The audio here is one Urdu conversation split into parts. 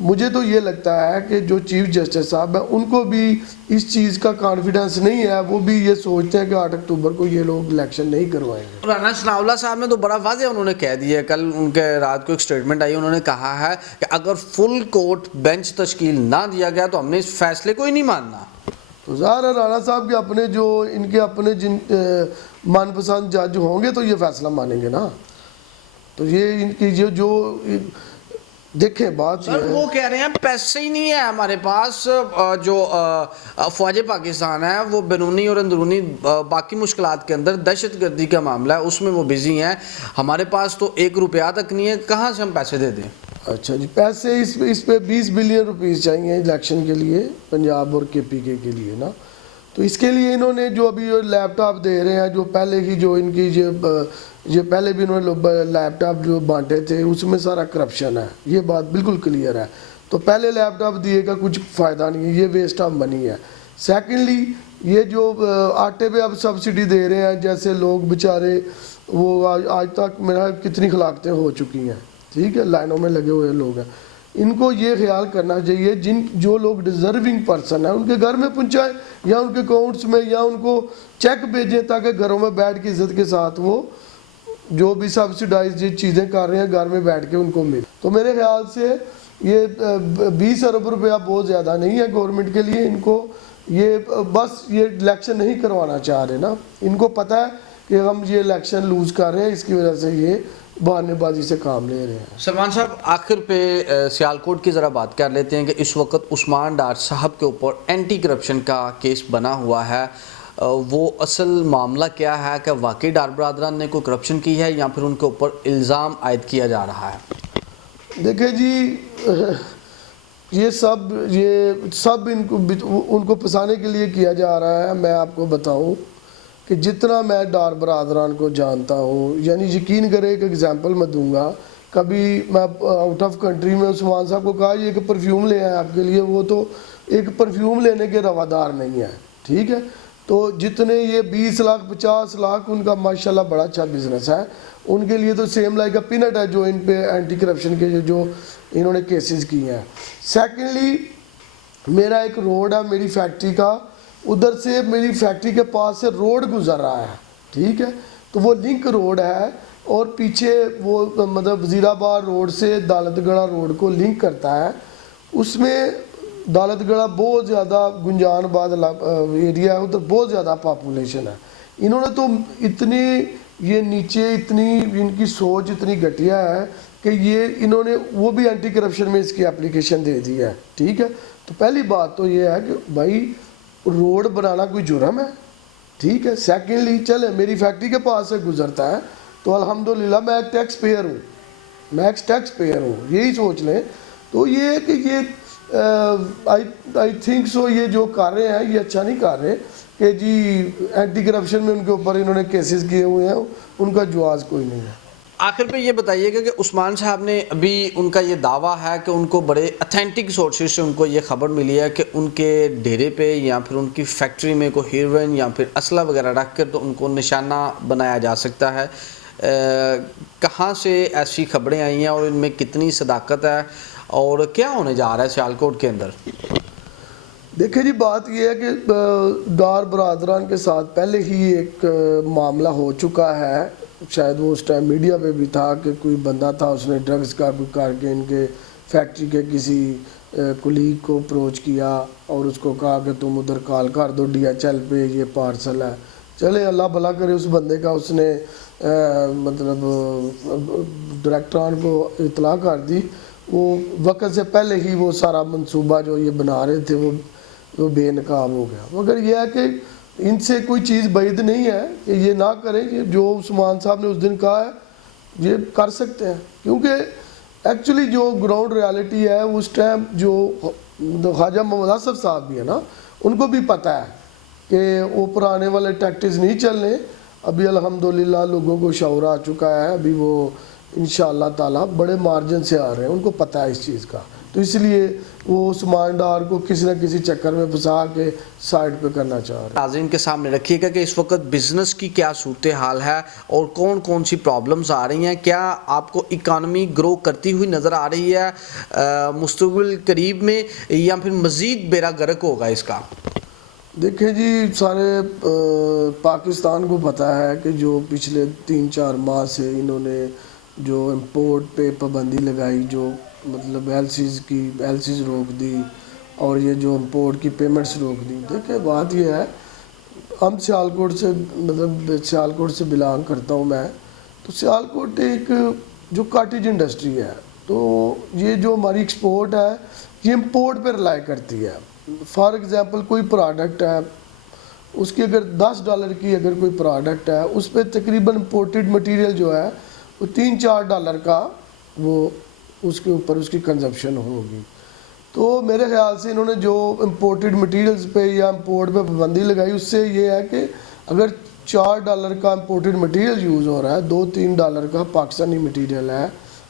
مجھے تو یہ لگتا ہے کہ جو چیف جسٹس صاحب ہیں ان کو بھی اس چیز کا کانفیڈنس نہیں ہے, وہ بھی یہ سوچتے ہیں کہ 8 اکتوبر کو یہ لوگ الیکشن نہیں کروائیں گے. رانا ثناء اللہ صاحب نے تو بڑا واضح انہوں نے کہہ دیا ہے, کل ان کے رات کو ایک سٹیٹمنٹ آئی, انہوں نے کہا ہے کہ اگر فل کورٹ بینچ تشکیل نہ دیا گیا تو ہم نے اس فیصلے کو ہی نہیں ماننا. تو ظاہر ہے رانا صاحب کے اپنے جو ان کے اپنے جن من پسند جج ہوں گے تو یہ فیصلہ مانیں گے نا. تو یہ ان کی جو دیکھیں بات سر وہ کہہ رہے ہیں پیسے ہی نہیں ہے ہمارے پاس, جو فوج پاکستان ہے وہ بیرونی اور اندرونی باقی مشکلات کے اندر دہشت گردی کا معاملہ ہے اس میں وہ بزی ہیں, ہمارے پاس تو 1 روپیہ تک نہیں ہے, کہاں سے ہم پیسے دے دیں. اچھا جی, پیسے اس پہ 20 بلین روپیز چاہیے الیکشن کے لیے, پنجاب اور KPK کے لیے نا. تو اس کے لیے انہوں نے جو ابھی لیپ ٹاپ دے رہے ہیں, جو پہلے کی جو ان کی یہ پہلے بھی انہوں نے لیپ ٹاپ جو بانٹے تھے اس میں سارا کرپشن ہے, یہ بات بالکل کلیئر ہے. تو پہلے لیپ ٹاپ دیے کا کچھ فائدہ نہیں ہے, یہ ویسٹ آف منی ہے. سیکنڈلی یہ جو آٹے پہ اب سبسڈی دے رہے ہیں, جیسے لوگ بیچارے وہ آج تک میرا کتنی ہلاکتیں ہو چکی ہیں, ٹھیک ہے, لائنوں میں لگے ہوئے لوگ ہیں. ان کو یہ خیال کرنا چاہیے جو لوگ ڈیزرونگ پرسن ہیں ان کے گھر میں پہنچائیں, یا ان کے اکاؤنٹس میں, یا ان کو چیک بھیجیں تاکہ گھروں میں بیٹھ کے عزت کے ساتھ وہ جو بھی سبسڈائز یہ چیزیں کر رہے ہیں گھر میں بیٹھ کے ان کو مل. تو میرے خیال سے یہ 20 ارب روپیہ بہت زیادہ نہیں ہے گورنمنٹ کے لیے. ان کو یہ بس یہ الیکشن نہیں کروانا چاہ رہے نا, ان کو پتہ ہے کہ ہم یہ الیکشن لوز کر رہے ہیں, اس کی وجہ سے یہ بہانے بازی سے کام لے رہے ہیں. سلمان صاحب آخر پہ سیالکوٹ کی ذرا بات کر لیتے ہیں کہ اس وقت عثمان ڈار صاحب کے اوپر اینٹی کرپشن کا کیس بنا ہوا ہے, وہ اصل معاملہ کیا ہے, کہ واقعی ڈار برادران نے کوئی کرپشن کی ہے یا پھر ان کے اوپر الزام عائد کیا جا رہا ہے. دیکھیں جی, یہ سب ان کو پھنسانے کے لیے کیا جا رہا ہے. میں آپ کو بتاؤں کہ جتنا میں ڈار برادران کو جانتا ہوں, یعنی یقین کرے ایک ایگزامپل میں دوں گا, کبھی میں آؤٹ آف کنٹری میں عثمان صاحب کو کہا یہ ایک پرفیوم لے آئے آپ کے لیے, وہ تو ایک پرفیوم لینے کے روادار نہیں ہے, ٹھیک ہے. تو جتنے یہ 20 لاکھ 50 لاکھ ان کا ماشاءاللہ بڑا اچھا بزنس ہے, ان کے لیے تو سیم لائک اے پینٹ ہے جو ان پہ اینٹی کرپشن کے جو انہوں نے کیسز کیے ہیں. سیکنڈلی میرا ایک روڈ ہے میری فیکٹری کا, ادھر سے میری فیکٹری کے پاس سے روڈ گزر رہا ہے, ٹھیک ہے. تو وہ لنک روڈ ہے اور پیچھے وہ مطلب وزیر آباد روڈ سے دالت گڑھا روڈ کو لنک کرتا ہے. اس میں دالت گڑھا بہت زیادہ گنجان آباد ایریا ہے, ادھر بہت زیادہ پاپولیشن ہے. انہوں نے تو اتنی یہ نیچے اتنی ان کی سوچ اتنی گھٹیا ہے کہ یہ انہوں نے وہ بھی اینٹی کرپشن میں اس کی اپلیکیشن دے دی ہے, ٹھیک ہے. تو پہلی بات تو یہ ہے کہ بھائی روڈ بنانا کوئی جرم ہے, ٹھیک ہے. سیکنڈلی چلے میری فیکٹری کے پاس سے گزرتا ہے تو الحمدللہ میں ایک ٹیکس پیئر ہوں, یہی سوچ لیں. تو یہ ہے کہ یہ آئی تھنک سو یہ جو کر رہے ہیں یہ اچھا نہیں کر رہے کہ جی اینٹی کرپشن میں ان کے اوپر انہوں نے کیسز کیے ہوئے ہیں, ان کا جواز کوئی نہیں ہے. آخر پہ یہ بتائیے گا کہ عثمان صاحب نے ابھی ان کا یہ دعویٰ ہے کہ ان کو بڑے اتھینٹک سورسز سے ان کو یہ خبر ملی ہے کہ ان کے ڈیرے پہ یا پھر ان کی فیکٹری میں کوئی ہیروئن یا پھر اسلحہ وغیرہ رکھ کر تو ان کو نشانہ بنایا جا سکتا ہے. کہاں سے ایسی خبریں آئی ہیں اور ان میں کتنی صداقت ہے اور کیا ہونے جا رہا ہے سیالکوٹ کے اندر؟ دیکھیں جی بات یہ ہے کہ ڈار برادران کے ساتھ پہلے ہی ایک معاملہ ہو چکا ہے, شاید وہ اس ٹائم میڈیا پہ بھی تھا کہ کوئی بندہ تھا اس نے ڈرگز کر کے ان کے فیکٹری کے کسی کولیگ کو اپروچ کیا اور اس کو کہا کہ تم ادھر کال کر دو DHL پہ یہ پارسل ہے. چلے اللہ بھلا کرے اس بندے کا, اس نے مطلب ڈائریکٹران کو اطلاع کر دی, وہ وقت سے پہلے ہی وہ سارا منصوبہ جو یہ بنا رہے تھے وہ بے نقاب ہو گیا. مگر یہ ہے کہ ان سے کوئی چیز بعید نہیں ہے کہ یہ نہ کریں, کہ جو عثمان صاحب نے اس دن کہا ہے یہ کر سکتے ہیں, کیونکہ ایکچولی جو گراؤنڈ ریالٹی ہے اس ٹائم جو خواجہ محمد اسد صاحب بھی ہے نا, ان کو بھی پتہ ہے کہ وہ پرانے والے ٹیکٹکس نہیں چلنے. ابھی الحمدللہ لوگوں کو شعور آ چکا ہے, ابھی وہ انشاءاللہ تعالی بڑے مارجن سے آ رہے ہیں, ان کو پتہ ہے اس چیز کا. تو اس لیے وہ اس مالدار کو کسی نہ کسی چکر میں پھنسا کے سائڈ پہ کرنا چاہ رہے ہیں۔ ناظرین کے سامنے رکھیے گا کہ اس وقت بزنس کی کیا صورتحال ہے اور کون کون سی پرابلمز آ رہی ہیں، کیا آپ کو اکانومی گرو کرتی ہوئی نظر آ رہی ہے مستقبل قریب میں، یا پھر مزید بیڑا غرق ہوگا اس کا؟ دیکھیں جی، سارے پاکستان کو پتہ ہے کہ جو پچھلے 3-4 ماہ سے انہوں نے جو امپورٹ پہ پابندی لگائی، جو مطلب ایل سیز روک دی اور یہ جو امپورٹ کی پیمنٹس روک دی۔ دیکھیں بات یہ ہے، ہم سیالکوٹ سے بلانگ کرتا ہوں میں، تو سیالکوٹ ایک جو کاٹیج انڈسٹری ہے، تو یہ جو ہماری ایکسپورٹ ہے یہ امپورٹ پہ رلائی کرتی ہے۔ فار ایگزامپل کوئی پروڈکٹ ہے، اس کی اگر $10 کی اگر کوئی پروڈکٹ ہے، اس پہ تقریباً امپورٹڈ مٹیریل جو ہے وہ $3-4 کا وہ اس کے اوپر اس کی کنزمپشن ہوگی۔ تو میرے خیال سے انہوں نے جو امپورٹڈ مٹیریلز پہ یا امپورٹ پہ پابندی لگائی، اس سے یہ ہے کہ اگر $4 کا امپورٹڈ مٹیریل یوز ہو رہا ہے، $2-3 کا پاکستانی مٹیریل ہے،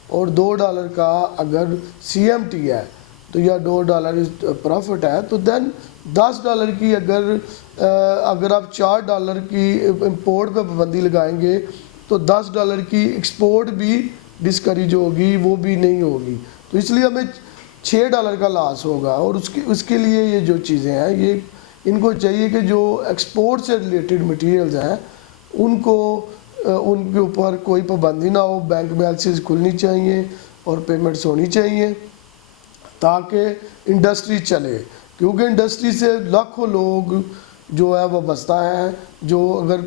اور $2 کا اگر CMT ہے تو یا $2 پروفٹ ہے، تو دین $10 کی اگر آپ $4 کی امپورٹ پہ پابندی لگائیں گے تو $10 کی ایکسپورٹ بھی ڈسکریج ہوگی، وہ بھی نہیں ہوگی، تو اس لیے ہمیں $6 کا لاس ہوگا۔ اور اس کے لیے یہ جو چیزیں ہیں، یہ ان کو چاہیے کہ جو ایکسپورٹ سے ریلیٹڈ مٹیریلز ہیں ان کے اوپر کوئی پابندی نہ ہو، بینک بیلنسز کھلنی چاہیے اور پیمنٹس ہونی چاہیے تاکہ انڈسٹری چلے، کیونکہ انڈسٹری سے لاکھوں لوگ جو ہے وہ بستا ہے، جو اگر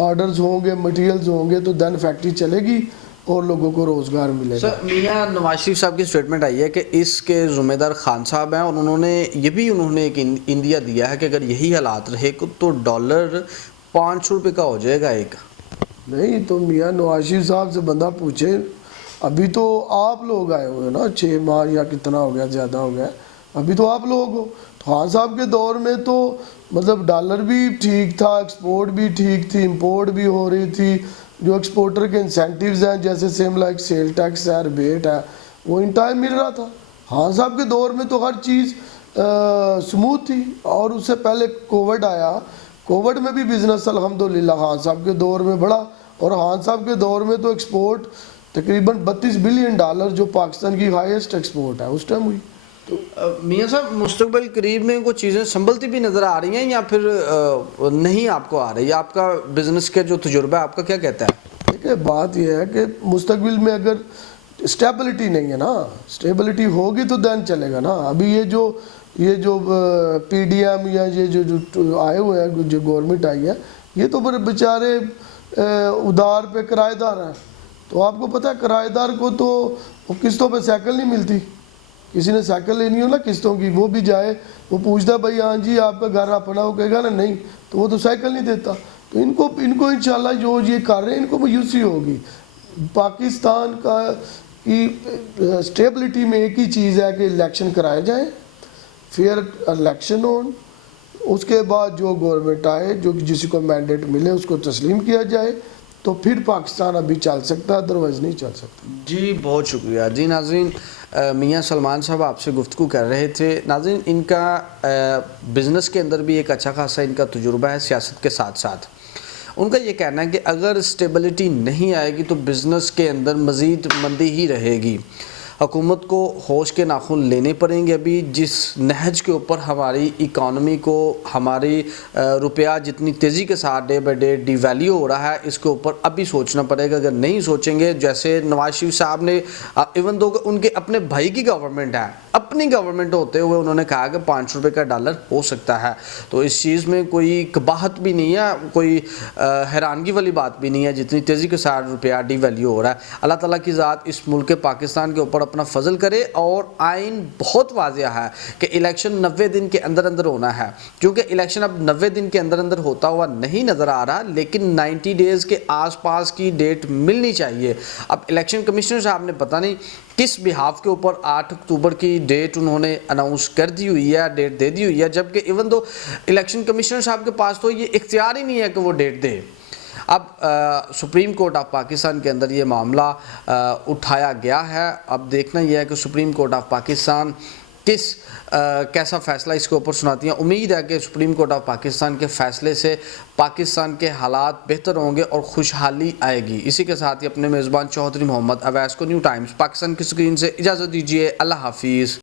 آرڈرز ہوں گے، مٹیریلز ہوں گے تو دین فیکٹری چلے گی اور لوگوں کو روزگار ملے گا۔ سر، میاں نواز شریف صاحب کی سٹیٹمنٹ آئی ہے کہ اس کے ذمہ دار خان صاحب ہیں، اور انہوں نے ایک اندیا دیا ہے کہ اگر یہی حالات رہے تو $500 کا ہو جائے گا ایک۔ نہیں تو میاں نواز شریف صاحب سے بندہ پوچھے، ابھی تو آپ لوگ آئے ہوئے نا، 6 ماہ یا کتنا ہو گیا، زیادہ ہو گیا، ابھی تو آپ لوگ ہو۔ خان صاحب کے دور میں تو مطلب ڈالر بھی ٹھیک تھا، ایکسپورٹ بھی ٹھیک تھی، امپورٹ بھی ہو رہی تھی، جو ایکسپورٹر کے انسینٹیوز ہیں جیسے سیم لائک سیل ٹیکس ہے، ریبیٹ ہے، وہ ان ٹائم مل رہا تھا۔ خان صاحب کے دور میں تو ہر چیز سموتھ تھی، اور اس سے پہلے کووڈ آیا، کووڈ میں بھی بزنس الحمدللہ خان صاحب کے دور میں بڑھا، اور خان صاحب کے دور میں تو ایکسپورٹ تقریباً $32 بلین جو پاکستان کی ہائیسٹ ایکسپورٹ ہے اس ٹائم ہوئی۔ تو میاں صاحب، مستقبل قریب میں کوئی چیزیں سنبھلتی بھی نظر آ رہی ہیں یا پھر نہیں آپ کو آ رہی؟ آپ کا بزنس کا جو تجربہ ہے آپ کا کیا کہتا ہے؟ دیکھیں بات یہ ہے کہ مستقبل میں اگر اسٹیبلٹی نہیں ہے نا، اسٹیبلٹی ہوگی تو دین چلے گا نا۔ ابھی یہ جو PDM یا یہ جو آئے ہوئے ہیں، جو گورنمنٹ آئی ہے، یہ تو بیچارے ادھار پہ کرایہ دار ہیں۔ تو آپ کو پتہ ہے کرایہ دار کو تو قسطوں پہ سائیکل نہیں ملتی، کسی نے سائیکل لینی ہو نا قسطوں کی، وہ بھی جائے، وہ پوچھتا ہے بھائی ہاں جی آپ کا گھر اپنا، وہ کہے گا نا نہیں، تو وہ تو سائیکل نہیں دیتا۔ تو ان کو انشاءاللہ جو یہ کر رہے ہیں ان کو مایوسی ہوگی۔ پاکستان کی اسٹیبلٹی میں ایک ہی چیز ہے کہ الیکشن کرائے جائیں، فیئر الیکشن ہوں، اس کے بعد جو گورنمنٹ آئے، جو جس کو مینڈیٹ ملے اس کو تسلیم کیا جائے، تو پھر پاکستان ابھی چل سکتا ہے، ادروائز نہیں چل سکتا۔ جی بہت شکریہ۔ جی ناظرین، میاں سلمان صاحب آپ سے گفتگو کر رہے تھے۔ ناظرین، ان کا بزنس کے اندر بھی ایک اچھا خاصا ان کا تجربہ ہے سیاست کے ساتھ ساتھ۔ ان کا یہ کہنا ہے کہ اگر اسٹیبلٹی نہیں آئے گی تو بزنس کے اندر مزید مندی ہی رہے گی۔ حکومت کو ہوش کے ناخن لینے پڑیں گے۔ ابھی جس نہج کے اوپر ہماری اکانومی کو، ہماری روپیہ جتنی تیزی کے ساتھ day by day devalue ہو رہا ہے، اس کے اوپر ابھی سوچنا پڑے گا۔ اگر نہیں سوچیں گے، جیسے نواز شریف صاحب نے ایون دو ان کے اپنے بھائی کی گورنمنٹ ہے، اپنی گورنمنٹ ہوتے ہوئے انہوں نے کہا کہ $5 کا ڈالر ہو سکتا ہے، تو اس چیز میں کوئی قباحت بھی نہیں ہے، کوئی حیرانگی والی بات بھی نہیں ہے جتنی تیزی کے ساتھ روپیہ ڈی ویلیو ہو رہا ہے۔ اللہ تعالیٰ کی ذات اس ملک پاکستان کے اوپر اپنا فضل کرے، اور آئین بہت واضح ہے کہ الیکشن 90 دن کے اندر اندر ہونا ہے، کیونکہ الیکشن اب 90 دن کے اندر اندر ہوتا ہوا نہیں نظر آ رہا، لیکن 90 ڈیز کے آس پاس کی ڈیٹ ملنی چاہیے۔ اب الیکشن کمشنر صاحب نے پتہ نہیں کس بحاف کے اوپر 8 اکتوبر کی ڈیٹ انہوں نے اناؤنس کر دی ہوئی ہے، ڈیٹ دے دی ہوئی ہے، جبکہ ایون دو الیکشن کمشنر صاحب کے پاس تو یہ اختیار ہی نہیں ہے کہ وہ ڈیٹ دے۔ اب سپریم کورٹ آف پاکستان کے اندر یہ معاملہ اٹھایا گیا ہے. اب دیکھنا یہ ہے کہ سپریم کورٹ آف پاکستان کیسا فیصلہ اس کے اوپر سناتی ہیں. امید ہے کہ سپریم کورٹ آف پاکستان کے فیصلے سے پاکستان کے حالات بہتر ہوں گے اور خوشحالی آئے گی. اسی کے ساتھ ہی اپنے میزبان چوہدری محمد اویس کو نیو ٹائمز پاکستان کی سکرین سے اجازت دیجیے. اللہ حافظ.